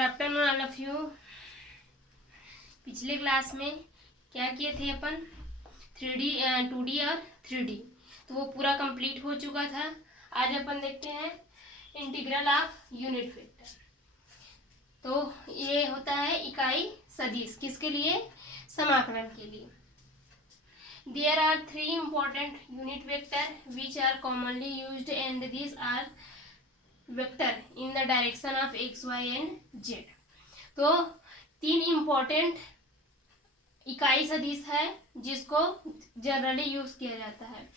Afternoon all of you. पिछले class में क्या किए थे अपन? 3D 2D और 3D, तो वो पूरा कंप्लीट हो चुका था। आज अपन देखते हैं इंटीग्रल ऑफ यूनिट वेक्टर। तो ये होता है इकाई सदिश, किसके लिए? समाकलन के लिए। There are three important unit vector which are commonly used and these are vector in the direction of x, y and z। तो तीन इम्पोर्टेंट इकाई सदिश है जिसको जनरली यूज किया जाता है,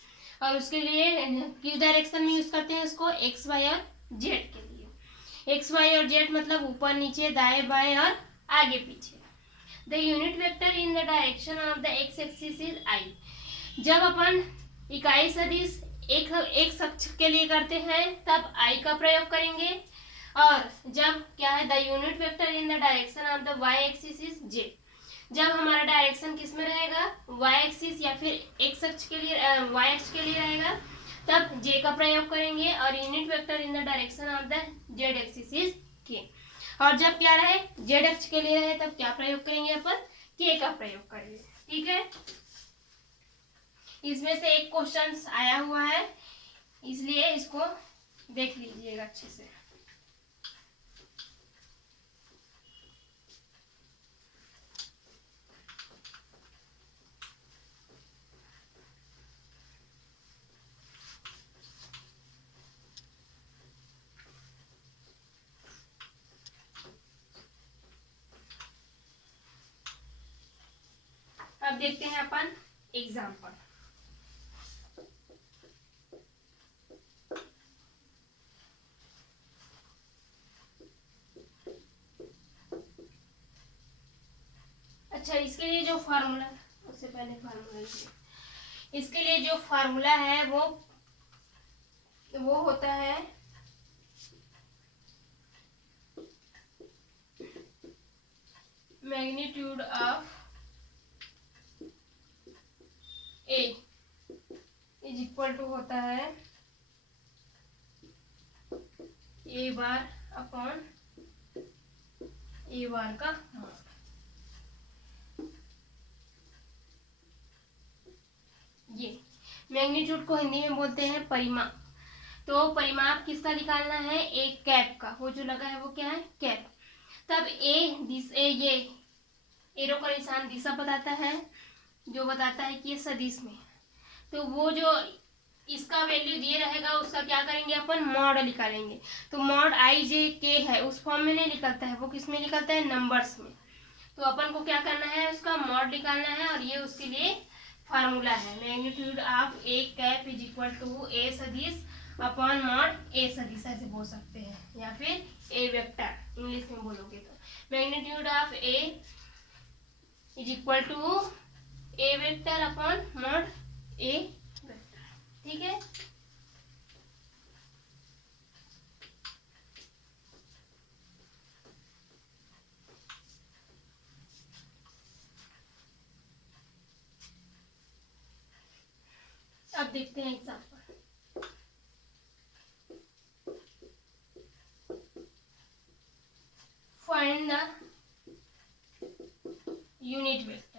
और उसके लिए किस डायरेक्शन में यूज करते हैं इसको? एक्स वाई और जेड के लिए। एक्स वाई और जेड मतलब ऊपर नीचे दाएं बाएं और आगे पीछे। The unit vector in the direction of the x axis is I. जब अपन इकाई सदिश एक अक्ष के लिए करते हैं तब आई का प्रयोग करेंगे, और जब क्या है, the unit vector in the direction of the Y axis is J. जब हमारा डायरेक्शन किस में रहेगा? वाई एक्सिस या फिर एक्स अक्ष के लिए, वाई अक्ष के लिए रहेगा, तब जे का प्रयोग करेंगे। और unit vector in the direction of the Z axis is के। और जब क्या रहे, जेड अक्ष के लिए रहे, तब क्या प्रयोग करेंगे अपन? के का प्रयोग करेंगे। ठीक है, इसमें से एक क्वेश्चन आया हुआ है, इसलिए इसको देख लीजिएगा अच्छे से। अब देखते हैं अपन एग्जाम्पल। अच्छा, इसके लिए जो फार्मूला, उससे पहले फार्मूला, इसके लिए जो फार्मूला है वो होता है magnitude of A is equal to होता है ए बार अपॉन ए बार का मॉड। ये मैग्नीट्यूड को हिंदी में बोलते हैं परिमाप। तो परिमाप किसका निकालना है? एक कैप का। वो जो लगा है वो क्या है? कैप। तब ये एरो का निशान दिशा बताता है, जो बताता है कि ये सदिश में। तो वो जो इसका वैल्यू दिए रहेगा उसका क्या करेंगे अपन? मॉड निकालेंगे। तो मॉड आई जे के है, उस फॉर्म में नहीं निकलता है, वो किस में निकलता है? नंबर्स में। तो अपन को क्या करना है? उसका मॉड निकालना है, और ये उसके लिए फार्मूला है। Magnitude of A cap is equal to A सदिश अपॉन मॉड ए सदिश, ऐसे बोल सकते हैं, या फिर ए वेक्टर इंग्लिश में बोलोगे तो। Magnitude of A is equal to A vector upon mod A vector. ठीक है, अब देखते हैं example. Find the unit vector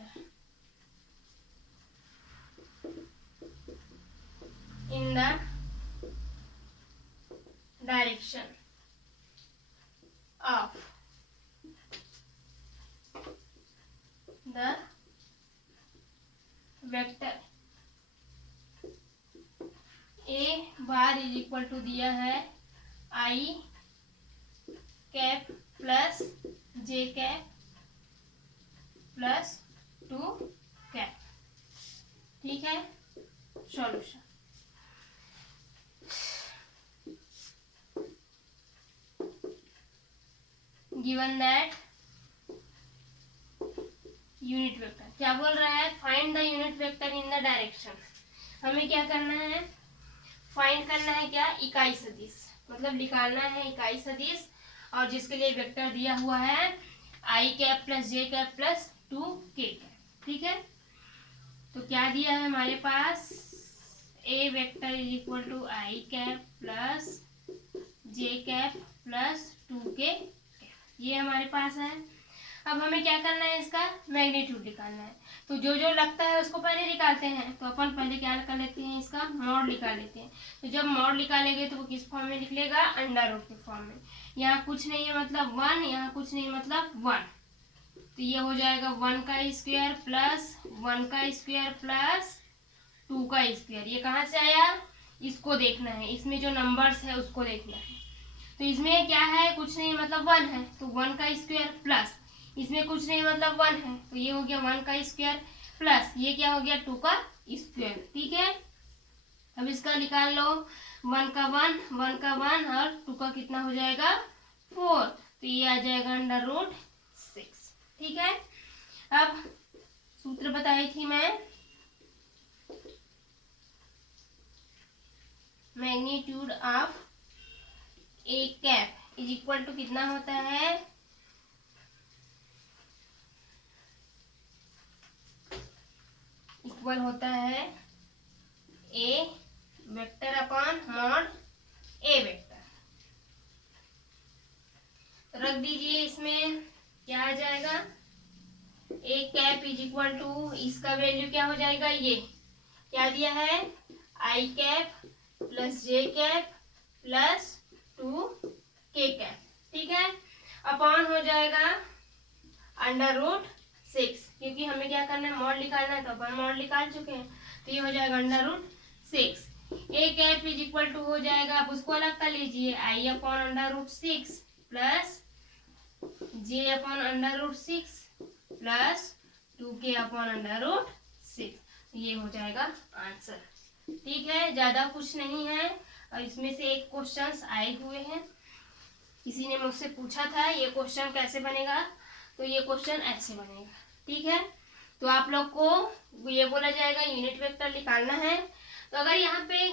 in the direction of the vector a bar is equal to दिया है I cap plus J cap plus 2 cap. ठीक है, solution. Given that unit vector, क्या बोल रहा है? Find the unit vector in the direction. हमें क्या करना है? फाइंड करना है क्या? इकाई सदिश, मतलब निकालना है इकाई सदिश, और जिसके लिए वेक्टर दिया हुआ है I cap plus J cap plus 2 K cap. ठीक है, तो क्या दिया है हमारे पास? A vector is equal to I cap plus J cap plus 2 K cap. ये हमारे पास है। अब हमें क्या करना है, इसका मैग्नीट्यूड निकालना है। तो जो जो लगता है उसको पहले निकालते हैं। तो अपन पहले क्या कर लेते हैं, इसका मॉड निकाल लेते हैं। तो जब मॉड निकालेंगे तो वो किस फॉर्म में निकलेगा, अंडर रूट के फॉर्म में। यहाँ कुछ नहीं है मतलब 1, यहाँ कुछ नहीं मतलब 1। तो ये हो जाएगा 1 का स्क्वायर प्लस 1 का स्क्वायर प्लस 2 का स्क्वायर। ये कहाँ से आया, इसको देखना है, इसमें जो नंबर्स है उसको देखना है। तो इसमें क्या है, कुछ नहीं मतलब 1 है, तो 1 का स्क्वायर प्लस इसमें कुछ नहीं मतलब 1 है, तो ये हो गया 1 का स्क्वायर प्लस ये क्या हो गया 2 का स्क्वायर। ठीक है, अब इसका निकाल लो, 1 का 1, 1 का 1 और 2 का कितना हो जाएगा 4। तो ये आ जाएगा अंडर रूट 6। ठीक है, अब सूत्र बताई थी मैं, magnitude of A cap is equal to कितना होता है, इक्वल होता है A vector upon mod A vector. रख दीजिए, इसमें क्या आ जाएगा, A cap is equal to, इसका वैल्यू क्या हो जाएगा, ये क्या दिया है, I cap plus J cap plus 2 K cap. ठीक है, अपॉन हो जाएगा अंडर रूट 6, क्योंकि हमें क्या करना है, मॉड निकालना है, तो अपन मॉड निकाल चुके हैं। तो ये हो जाएगा under root 6। A cap is equal to हो जाएगा, आप उसको अलग कर लीजिए, I upon under root 6 plus J upon under root 6 plus 2k upon under root 6। ये हो जाएगा आंसर। ठीक है, ज्यादा कुछ नहीं है, और इसमें से एक क्वेश्चंस आए हुए हैं, किसी ने मुझसे पूछा था ये क्वेश्चन कैसे बनेगा, तो ये क्वेश्चन ऐसे बनेगा। ठीक है, तो आप लोग को ये बोला जाएगा यूनिट वेक्टर निकालना है। तो अगर यहाँ पे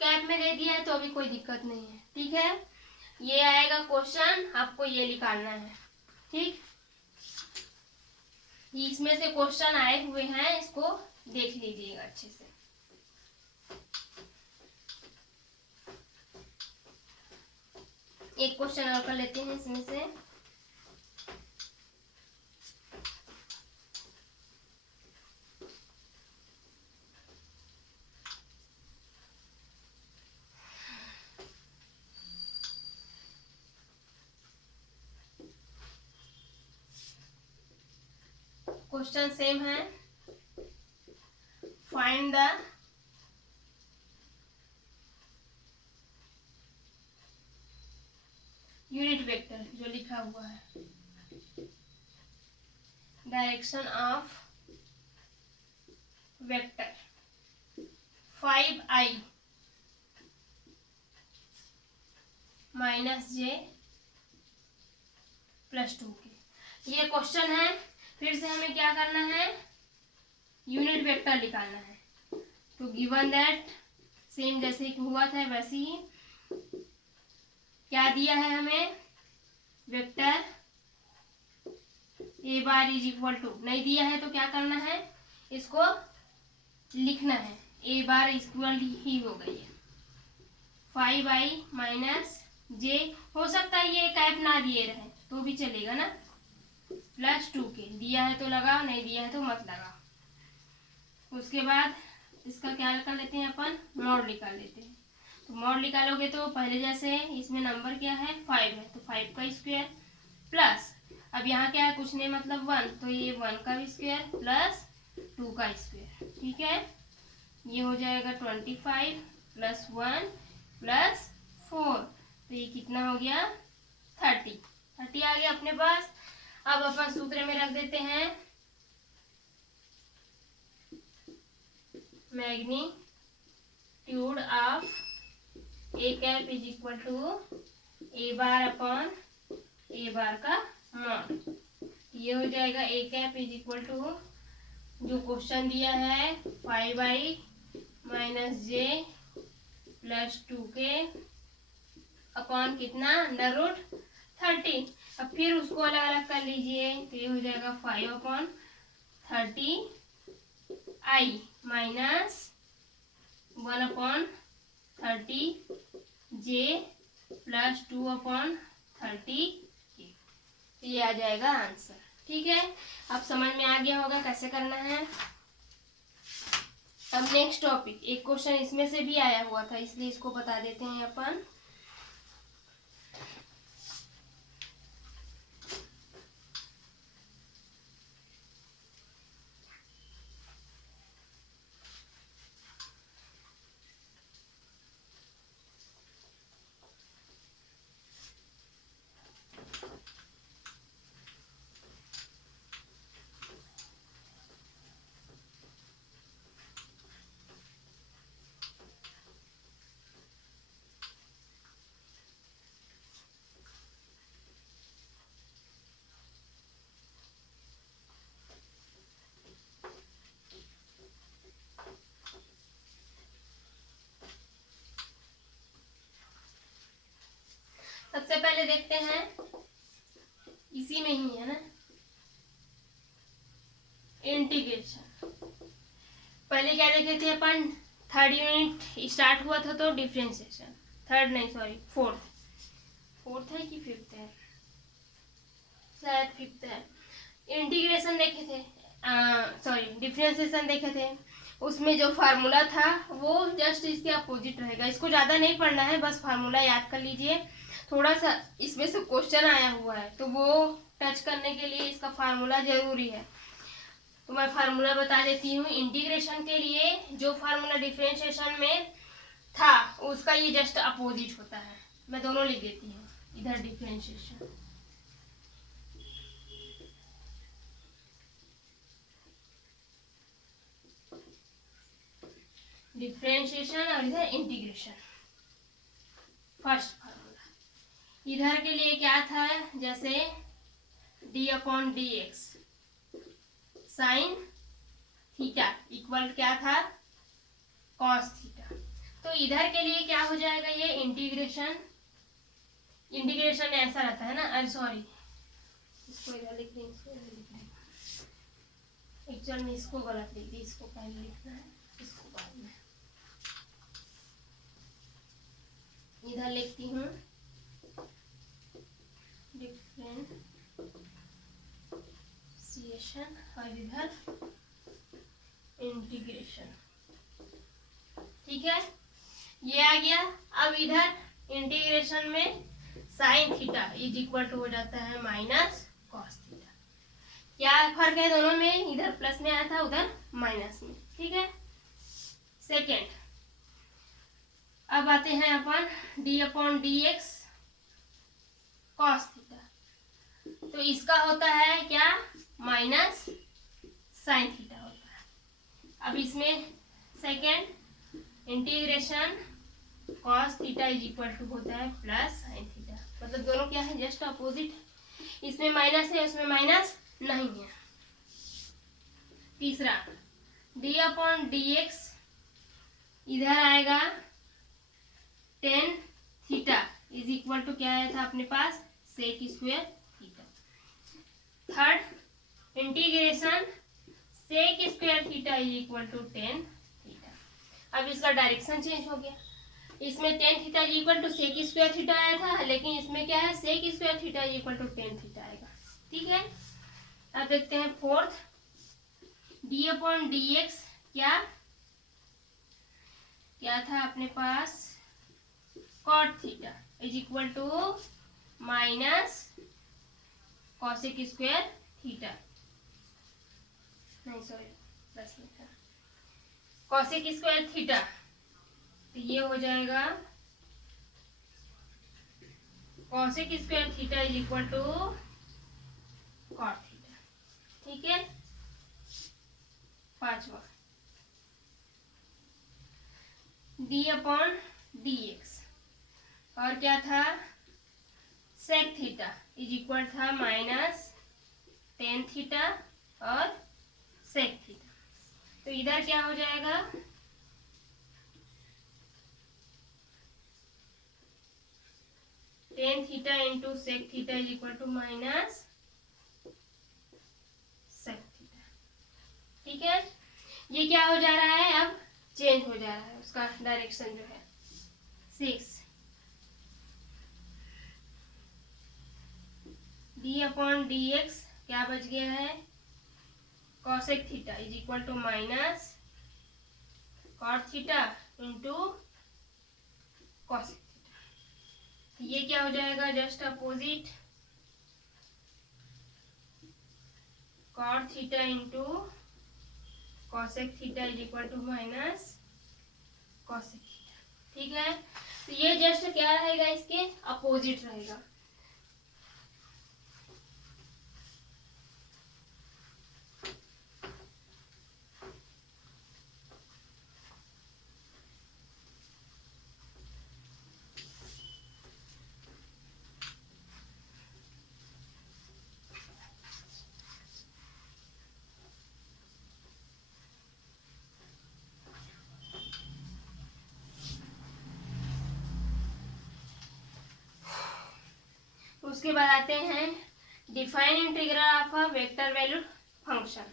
कैप में दे दिया है तो अभी कोई दिक्कत नहीं है। ठीक है, ये आएगा क्वेश्चन, आपको ये निकालना है। ठीक, इसमें से क्वेश्चन आए हुए हैं, इसको देख लीजिएगा अच्छे से। एक क्वेश्चन और कर लेते हैं इसमें से, क्वेश्चन सेम है, फाइंड द यूनिट वेक्टर, जो लिखा हुआ है, direction of vector 5i minus J plus 2k। ये क्वेश्चन है, फिर से हमें क्या करना है, यूनिट वेक्टर निकालना है। तो गिवन दैट, सेम जैसे हुआ था वैसे ही, क्या दिया है हमें, vector A bar is equal to, नहीं दिया है तो क्या करना है, इसको लिखना है, ए बार इक्वल ही हो गई है 5i माइनस जे, हो सकता है ये कैप ना दिए रहे तो भी चलेगा ना, प्लस 2k, दिया है तो लगाओ, नहीं दिया है तो मत लगाओ। उसके बाद इसका क्या कर लेते हैं, अपन मॉड निकाल लेते हैं। तो मॉड निकालोगे तो पहले जैसे इसमें नंबर क्या है 5 है, तो 5 का स्क्वायर प्लस, अब यहाँ क्या है, कुछ नहीं मतलब 1, तो ये 1 का स्क्वायर प्लस 2 का स्क्वायर। ठीक है, ये हो जाएगा 25 प्लस 1 प्लस 4, तो ये कितना हो गया 30 आ गया अपने पास। अब अपन सूत्र में रख देते हैं, magnitude of A cap is equal to A bar upon A bar का मॉड। ये हो जाएगा A cap is equal to, जो क्वेश्चन दिया है 5i minus J plus 2k upon कितना, अंडर रूट 30। अब फिर उसको अलग अलग कर लीजिए, तो ये हो जाएगा 5 अपॉन 30i माइनस 1 अपॉन 30 जे प्लस 2 अपॉन 30 के। तो ये आ जाएगा आंसर। ठीक है, अब समझ में आ गया होगा कैसे करना है। अब नेक्स्ट टॉपिक, एक क्वेश्चन इसमें से भी आया हुआ था इसलिए इसको बता देते हैं अपन। सबसे पहले देखते हैं, इसी में ही है ना, इंटीग्रेशन। पहले क्या देखे थे अपन, थर्ड यूनिट स्टार्ट हुआ था तो डिफरेंशिएशन, थर्ड नहीं सॉरी फोर्थ है कि फिफ्थ है, शायद फिफ्थ है। इंटीग्रेशन देखे थे, सॉरी डिफरेंशिएशन देखे थे। उसमें जो फार्मूला था वो जस्ट इसके अपोजिट रहेगा। इसको ज़्यादा नहीं पढ़ना है, बस फार्मूला याद कर लीजिए। थोड़ा सा इसमें से क्वेश्चन आया हुआ है तो वो टच करने के लिए इसका फार्मूला जरूरी है। तो मैं फार्मूला बता देती हूँ। इंटीग्रेशन के लिए जो फार्मूला डिफरेंशिएशन में था उसका ये जस्ट अपोजिट होता है। मैं दोनों लिख देती हूँ, इधर डिफरेंशिएशन, डिफरेंशिएशन और इधर इंटीग्रेशन। फर्स्ट फार्मूला इधर के लिए क्या था, जैसे d/dx साइन थीटा इक्वल क्या था, कॉस थीटा। तो इधर के लिए क्या हो जाएगा, ये इंटीग्रेशन ऐसा रहता है ना, अरे सॉरी इसको इधर लिख दें, इसको इधर लिख दें। एक्चुअल में इसको गलत लिख दी, इसको पहले लिखना है, इसको बाद में। इधर लिखती हूँ डिफरेंशिएशन और इधर इंटीग्रेशन। ठीक है, ये आ गया। अब इधर इंटीग्रेशन में sine theta is equal to हो जाता है माइनस कॉस थीटा। क्या फर्क है दोनों में, इधर प्लस में आया था उधर माइनस में। ठीक है, सेकेंड अब आते हैं अपन d/dx कॉस थीटा। तो इसका होता है क्या, माइनस साइन थीटा होता है। अब इसमें second integration cos theta is equal to होता है प्लस साइन थीटा, मतलब दोनों क्या है, जस्ट अपोजिट। इसमें माइनस है, उसमें माइनस नहीं है। तीसरा d/dx इधर आएगा tan theta is equal to क्या आया था अपने पास, sec square theta. Third integration sec square theta is equal to tan theta. अब इसका डायरेक्शन चेंज हो गया, इसमें tan theta is equal to sec square theta आया था, लेकिन इसमें क्या है, sec square theta is equal to tan theta आएगा। ठीक है, अब देखते हैं फोर्थ, d/dx क्या था अपने पास, cot theta is equal to minus cosec square theta, नहीं सॉरी प्लस में था, कॉसेक स्क्वायर थीटा। तो ये हो जाएगा cosec square theta is equal to cot theta. ठीक है, पांचवा d/dx और क्या था, सेक थीटा इज इक्वल था माइनस टेन थीटा और सेक थीटा। तो इधर क्या हो जाएगा, tan theta into sec theta is equal to minus sec theta. ठीक है, ये क्या हो जा रहा है, अब चेंज हो जा रहा है उसका डायरेक्शन जो है। Six D upon D X क्या बच गया है, cosec theta is equal to minus cot theta into cosec theta. ये क्या हो जाएगा, just opposite cot theta into cosec theta is equal to minus cosec theta. ठीक है, तो ये जस्ट क्या रहेगा, इसके अपोजिट रहेगा। उसके बाद आते हैं define integral of a vector valued function.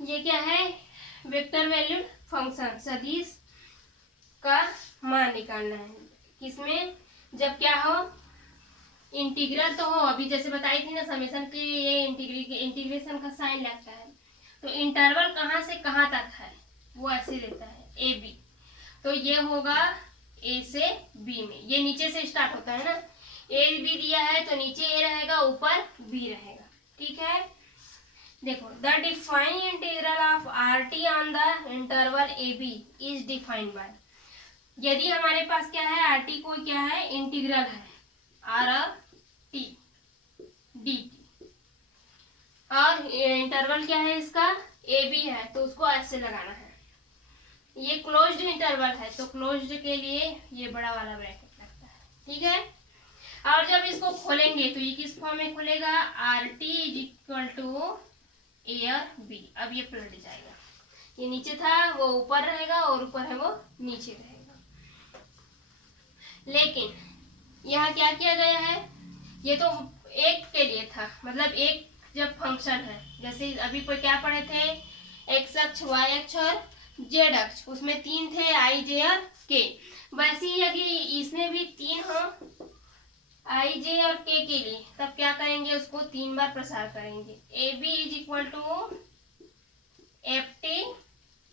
ये क्या है, वेक्टर वैल्यूड फंक्शन, सदिश का मान निकालना है। किसमें, जब क्या हो, इंटीग्रल तो हो, अभी जैसे बताई थी ना समेशन के ये इंटीग्रेशन का साइन लगता है, तो इंटरवल कहाँ से कहाँ तक है वो ऐसे देता है ए बी, तो ये होगा ए से बी में, ये नीचे से स्टार्ट होता है ना, ए बी दिया है तो नीचे ए रहेगा, ऊपर बी रहेगा। ठीक है, देखो the define integral of R T on the interval A B is defined by, यदि हमारे पास क्या है, आर टी को क्या है, इंटीग्रल है आर टी डी टी, और इंटरवल क्या है इसका, ए बी है, तो उसको ऐसे लगाना है। ये क्लोज्ड इंटरवल है तो क्लोज्ड के लिए ये बड़ा वाला ब्रैकेट लगता है। ठीक है, और जब इसको खोलेंगे तो ये किस फॉर्म में खुलेगा, R T is equal to A और बी। अब ये पलट जाएगा, ये नीचे था वो ऊपर रहेगा और ऊपर है वो नीचे रहेगा। लेकिन यहाँ क्या किया गया है, ये तो एक के लिए था, मतलब एक जब फंक्शन है, जैसे अभी पर क्या पढ़े थे, एक्स अक्ष, वाई अक्ष और जेड अक्ष, उसमें तीन थे, आई जे और के। वैसे ही यदि इसमें भी तीन हो, आई जे और के लिए, तब क्या करेंगे, उसको 3 बार प्रसार करेंगे। A B is equal to F T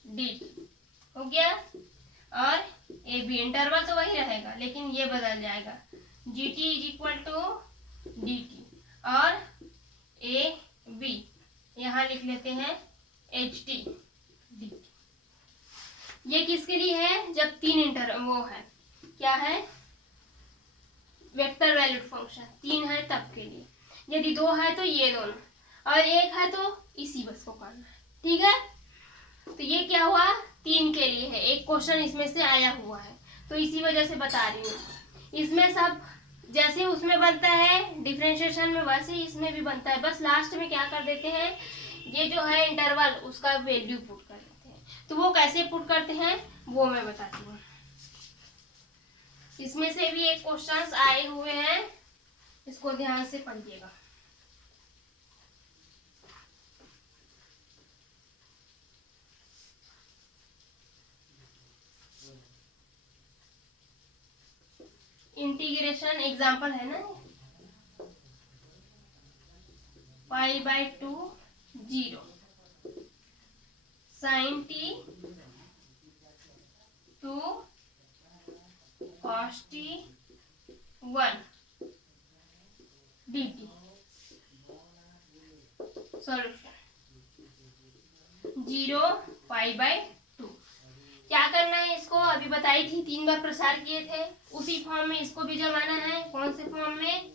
D हो गया, और ए बी इंटरवल तो वही रहेगा लेकिन ये बदल जाएगा, G T is equal to D T, और ए बी यहाँ लिख लेते हैं एच टी डी टी। ये किसके लिए है, जब तीन वो है, क्या है, वेक्टर वैल्यूड फंक्शन, 3 है तब के लिए, यदि 2 है तो ये दोनों, और 1 है तो इसी बस को करना है। ठीक है, तो ये क्या हुआ, 3 के लिए है, एक क्वेश्चन इसमें से आया हुआ है तो इसी वजह से बता रही हूँ। इसमें सब जैसे उसमें बनता है डिफरेंशिएशन में, वैसे ही इसमें भी बनता है, बस लास्ट में क्या कर देते हैं, ये जो है इंटरवल उसका वैल्यू पुट कर देते हैं। तो वो कैसे पुट करते हैं वो मैं बताती हूँ। इसमें से भी एक क्वेश्चंस आए हुए हैं, इसको ध्यान से पढ़िएगा। इंटीग्रेशन एग्जांपल है ना, π/2 0 sin t to cos t 1 dt। Solution 0 π/2। क्या करना है, इसको अभी बताई थी, 3 बार प्रसार किए थे, उसी फॉर्म में इसको भी जमाना है। कौन से फॉर्म में,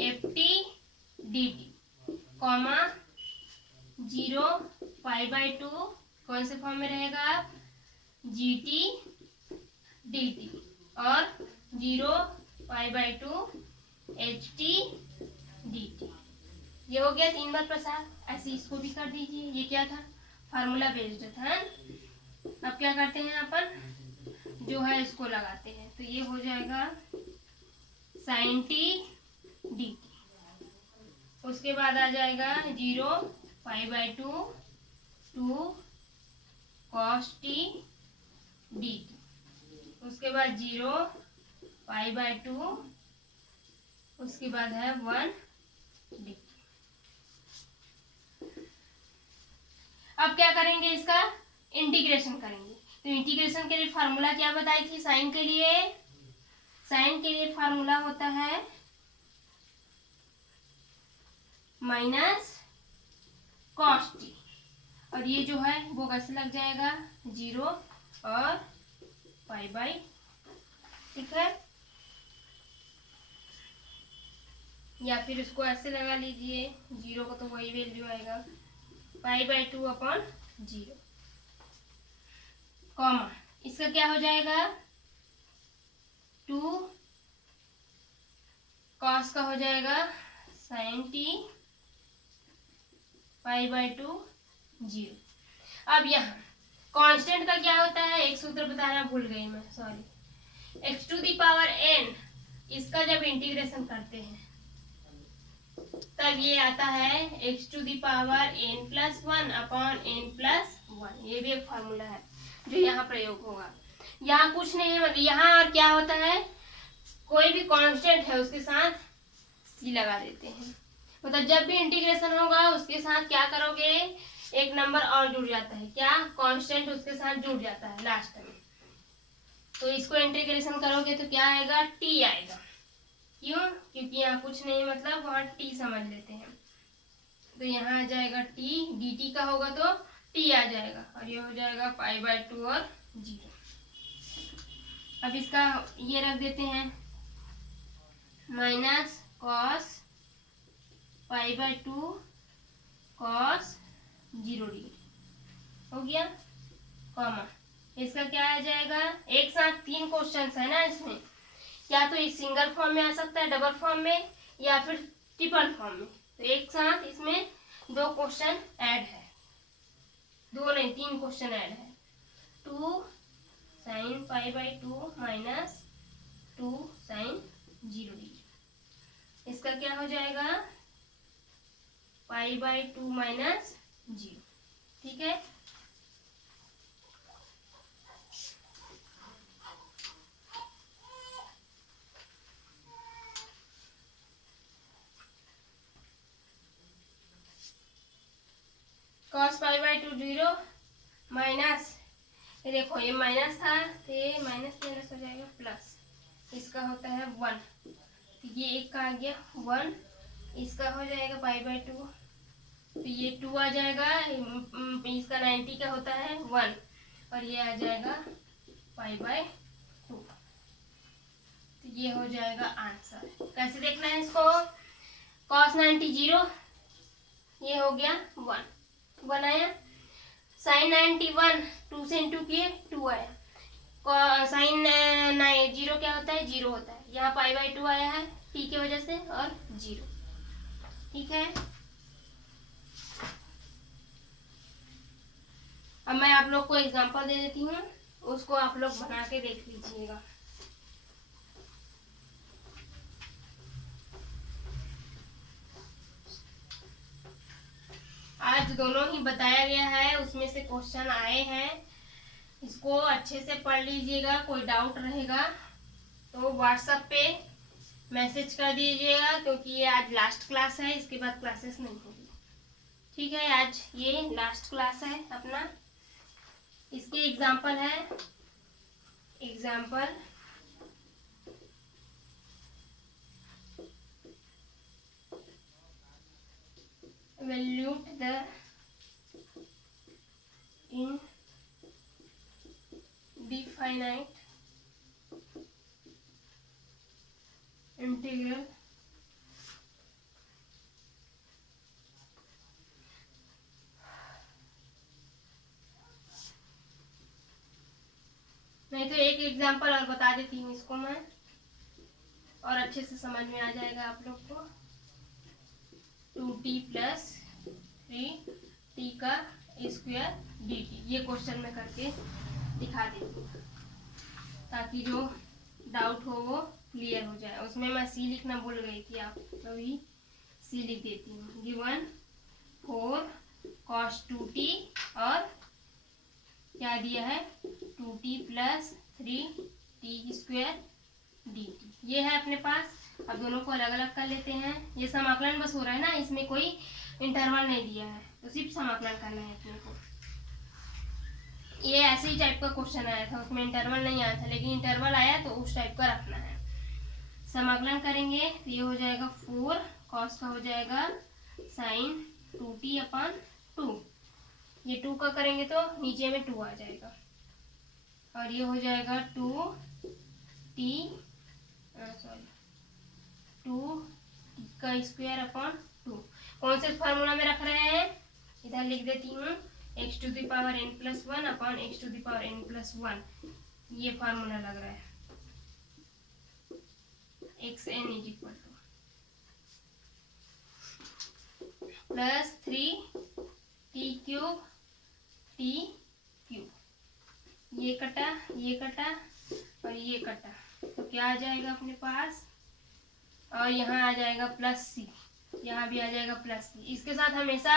F T D T. Comma 0 π/2 कौन से फॉर्म में रहेगा आप, GT dt, और 0 π/2 HT dt। ये हो गया 3 बार प्रसार। ऐसे इसको भी कर दीजिए। ये क्या था, फार्मूला बेस्ड था। अब क्या करते हैं अपन, जो है इसको लगाते हैं, तो ये हो जाएगा sin t dt। उसके बाद आ जाएगा 0 π/2 2 cos t dt। उसके बाद 0 π/2, उसके बाद है 1 dt। अब क्या करेंगे, इसका इंटीग्रेशन करेंगे। तो इंटीग्रेशन के लिए फार्मूला क्या बताई थी, साइन के लिए फार्मूला होता है माइनस कॉस टी, और ये जो है वो कैसे लग जाएगा 0 और π/, ठीक है। या फिर इसको ऐसे लगा लीजिए, 0 का तो वही वैल्यू आएगा π/2 अपॉन 0, कॉमा इसका क्या हो जाएगा 2 कॉस का हो जाएगा sin t π/2 0। अब यहाँ कांस्टेंट का क्या होता है, एक सूत्र बताना भूल गई मैं, सॉरी। x⁴n, इसका जब इंटीग्रेशन करते हैं तब ये आता है x⁴n+1 अपॉन n+1। ये भी एक फार्मूला है जो यहाँ प्रयोग होगा। यहाँ कुछ नहीं है, मतलब यहाँ और क्या होता है, कोई भी कांस्टेंट है उसके साथ c लगा देते हैं। मतलब जब भी इंटीग्रेशन होगा उसके साथ क्या करोगे, एक नंबर और जुड़ जाता है, क्या, कांस्टेंट उसके साथ जुड़ जाता है लास्ट में। तो इसको इंटीग्रेशन करोगे तो क्या आएगा, t आएगा। क्यों, क्योंकि यहाँ कुछ नहीं, मतलब वहाँ t समझ लेते हैं। तो यहाँ आ जाएगा t, dt का होगा तो t आ जाएगा, और ये हो जाएगा π/2 और 0। अब इसका ये रख देते हैं माइनस कॉस π/2 cos 0d हो गया, कॉमा इसका क्या आ जाएगा, एक साथ 3 क्वेश्चन है ना इसमें, या तो इस सिंगल फॉर्म में आ सकता है, डबल फॉर्म में, या फिर ट्रिपल फॉर्म में। तो एक साथ इसमें 2 क्वेश्चन ऐड है, 2 नहीं 3 क्वेश्चन ऐड है। 2 sin π/2 माइनस 2 sin 0d, इसका क्या हो जाएगा π/2 माइनस 0, ठीक है। cos π/2 0 माइनस, ये देखो ये माइनस था तो ये माइनस माइनस हो जाएगा प्लस, इसका होता है 1, तो ये एक का आ गया 1, इसका हो जाएगा π/2, तो ये 2 आ जाएगा, इसका 90 का होता है 1, और ये आ जाएगा π/2। तो ये हो जाएगा आंसर। कैसे देखना है इसको, cos 90 0, ये हो गया 1 आया, sin 90 1, 2 से इंटू किए 2 आया, sin 0 क्या होता है 0 होता है, यहाँ π/2 आया है t की वजह से, और 0, ठीक है। अब मैं आप लोग को एग्जांपल दे देती हूँ, उसको आप लोग बना के देख लीजिएगा। आज दोनों ही बताया गया है, उसमें से क्वेश्चन आए हैं, इसको अच्छे से पढ़ लीजिएगा। कोई डाउट रहेगा तो व्हाट्सएप पे मैसेज कर दीजिएगा, क्योंकि ये आज लास्ट क्लास है, इसके बाद क्लासेस नहीं होगी, ठीक है। आज ये लास्ट क्लास है अपना। इसके एग्जाम्पल है, example evaluate the indefinite integral example और बता देती हूँ इसको मैं, और अच्छे से समझ में आ जाएगा आप लोग को। 2t प्लस 3t का स्क्वायर dt, ये क्वेश्चन में करके दिखा देती हूँ ताकि जो डाउट हो वो क्लियर हो जाए। उसमें मैं सी लिखना भूल गई थी, आप अभी सी लिख देती हूँ। गिवन 4 cos 2t और क्या दिया है 2t plus 3t square dt, ये है अपने पास। अब दोनों को अलग अलग कर लेते हैं। ये समाकलन बस हो रहा है ना, इसमें कोई इंटरवल नहीं दिया है, तो सिर्फ समाकलन करना है अपने को। ये ऐसे ही टाइप का क्वेश्चन आया था, उसमें इंटरवल नहीं आया था, लेकिन इंटरवल आया तो उस टाइप का रखना है। समाकलन करेंगे तो ये हो जाएगा 4 cos का हो जाएगा साइन 2t अपन 2, ये 2 का करेंगे तो नीचे में 2 आ जाएगा, और ये हो जाएगा 2t का स्क्वायर अपन 2। कौन से फार्मूला में रख रहे हैं, इधर लिख देती हूँ x to the power n+1 upon x to the power n+1, ये फार्मूला लग रहा है। xn is equal to plus 3t cube t cube, ये कटा और ये कटा, तो क्या आ जाएगा अपने पास, और यहाँ आ जाएगा प्लस सी, यहाँ भी आ जाएगा प्लस सी। इसके साथ हमेशा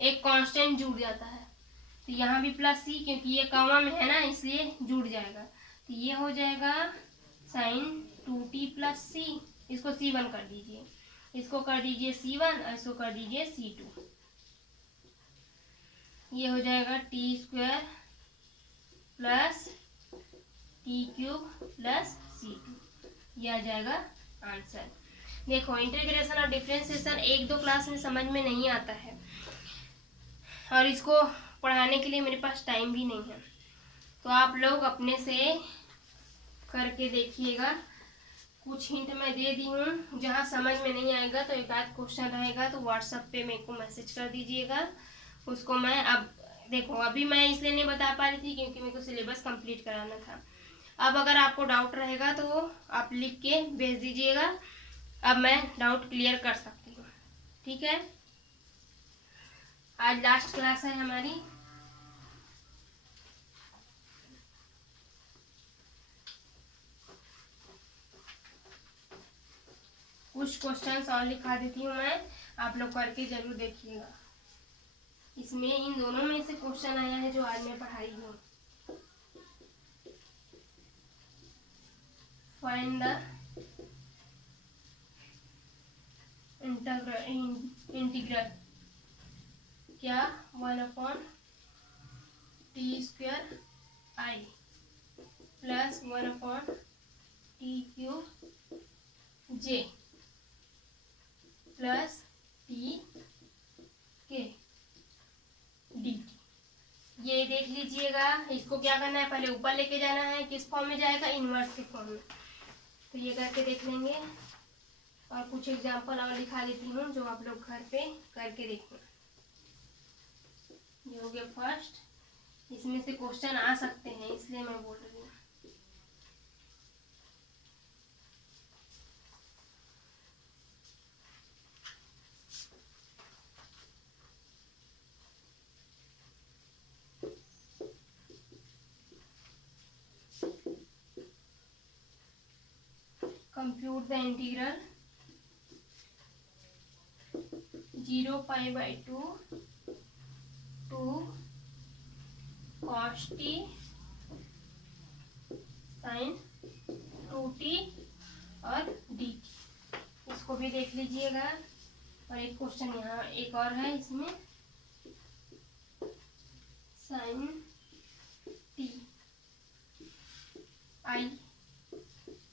एक कांस्टेंट जुड़ जाता है, तो यहाँ भी प्लस सी, क्योंकि ये कामा में है ना इसलिए जुड़ जाएगा। तो ये हो जाएगा साइन 2t प्लस सी, इसको c1 कर दीजिए, इसको कर दीजिए c1 और इसको कर दीजिए c2। ये हो जाएगा t square plus t cube plus c2, ये आ जाएगा आंसर। देखो इंटीग्रेशन और डिफरेंशिएशन 1-2 क्लास में समझ में नहीं आता है, और इसको पढ़ाने के लिए मेरे पास टाइम भी नहीं है, तो आप लोग अपने से करके देखिएगा। कुछ हिंट मैं दे दी हूँ, जहाँ समझ में नहीं आएगा तो एक आध क्वेश्चन रहेगा तो व्हाट्सएप पे मेरे को मैसेज कर दीजिएगा, उसको मैं अब देखो अभी मैं इसलिए नहीं बता पा रही थी क्योंकि मेरे को सिलेबस कंप्लीट कराना था। अब अगर आपको डाउट रहेगा तो आप लिख के भेज दीजिएगा, अब मैं डाउट क्लियर कर सकती हूँ। ठीक है, आज लास्ट क्लास है हमारी। कुछ क्वेश्चंस और लिखा देती हूँ मैं, आप लोग करके जरूर देखिएगा। इसमें इन दोनों में से क्वेश्चन आया है जो आज मैं पढ़ाई हूँ। फाइंड द इंटीग्रल क्या 1/t square i plus 1/t cube j plus t के dt, ये देख लीजिएगा। इसको क्या करना है, पहले ऊपर लेके जाना है, किस फॉर्म में जाएगा, इनवर्स के फॉर्म में। तो ये करके देख लेंगे, और कुछ एग्जांपल और दिखा देती हूँ जो आप लोग घर पे करके देखना। ये हो गया फर्स्ट, इसमें से क्वेश्चन आ सकते हैं इसलिए मैं बोल रही हूँ। Compute the integral 0π/2 to cos t sin 2t और dt, इसको भी देख लीजिएगा। और एक क्वेश्चन यहाँ एक और है, इसमें sin t i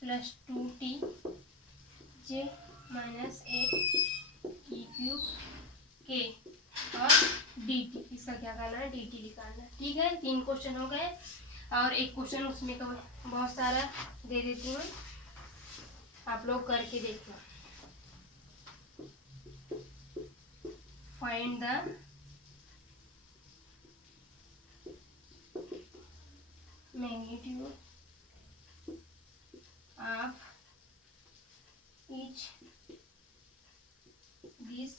plus 2t j minus 8t cube के और dt, इसका क्या करना है, dt निकालना है। ठीक है, 3 क्वेश्चन हो गए, और एक क्वेश्चन उसमें का बहुत सारा दे देती हूँ, आप लोग करके देखना। Find the magnitude of each this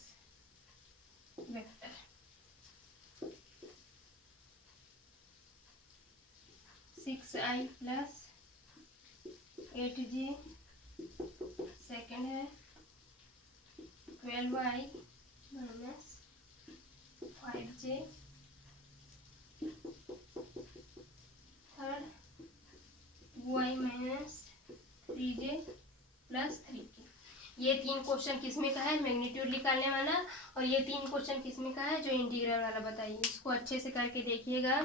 vector. Six I plus 8j second है, 12i minus 5j third, 2i minus 3j plus 3k। ये 3 क्वेश्चन किसमें का है, मैग्नीट्यूड निकालने वाला, और ये 3 क्वेश्चन किसमें का है, जो इंटीग्रल वाला बताइए। इसको अच्छे से करके देखिएगा।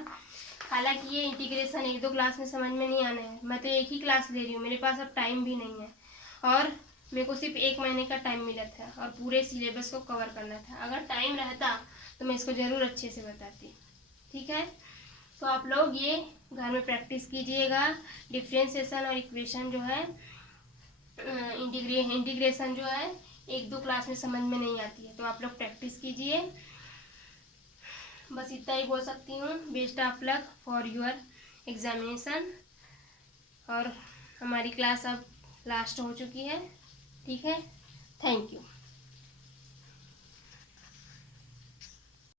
हालांकि ये इंटीग्रेशन 1-2 क्लास में समझ में नहीं आना है, मैं तो एक ही क्लास ले रही हूँ, मेरे पास अब टाइम भी नहीं है, और मेरे को सिर्फ 1 महीने का टाइम मिला था और पूरे सिलेबस को कवर करना था। अगर टाइम रहता तो मैं इसको ज़रूर अच्छे से बताती। ठीक है, तो आप लोग ये घर में प्रैक्टिस कीजिएगा। डिफ्रेंशिएशन और इक्वेशन जो है, इंटीग्रेशन जो है 1-2 क्लास में समझ में नहीं आती है, तो आप लोग प्रैक्टिस कीजिए। बस इतना ही बोल सकती हूँ। Best of luck for your examination. और हमारी क्लास अब लास्ट हो चुकी है। ठीक है, थैंक यू।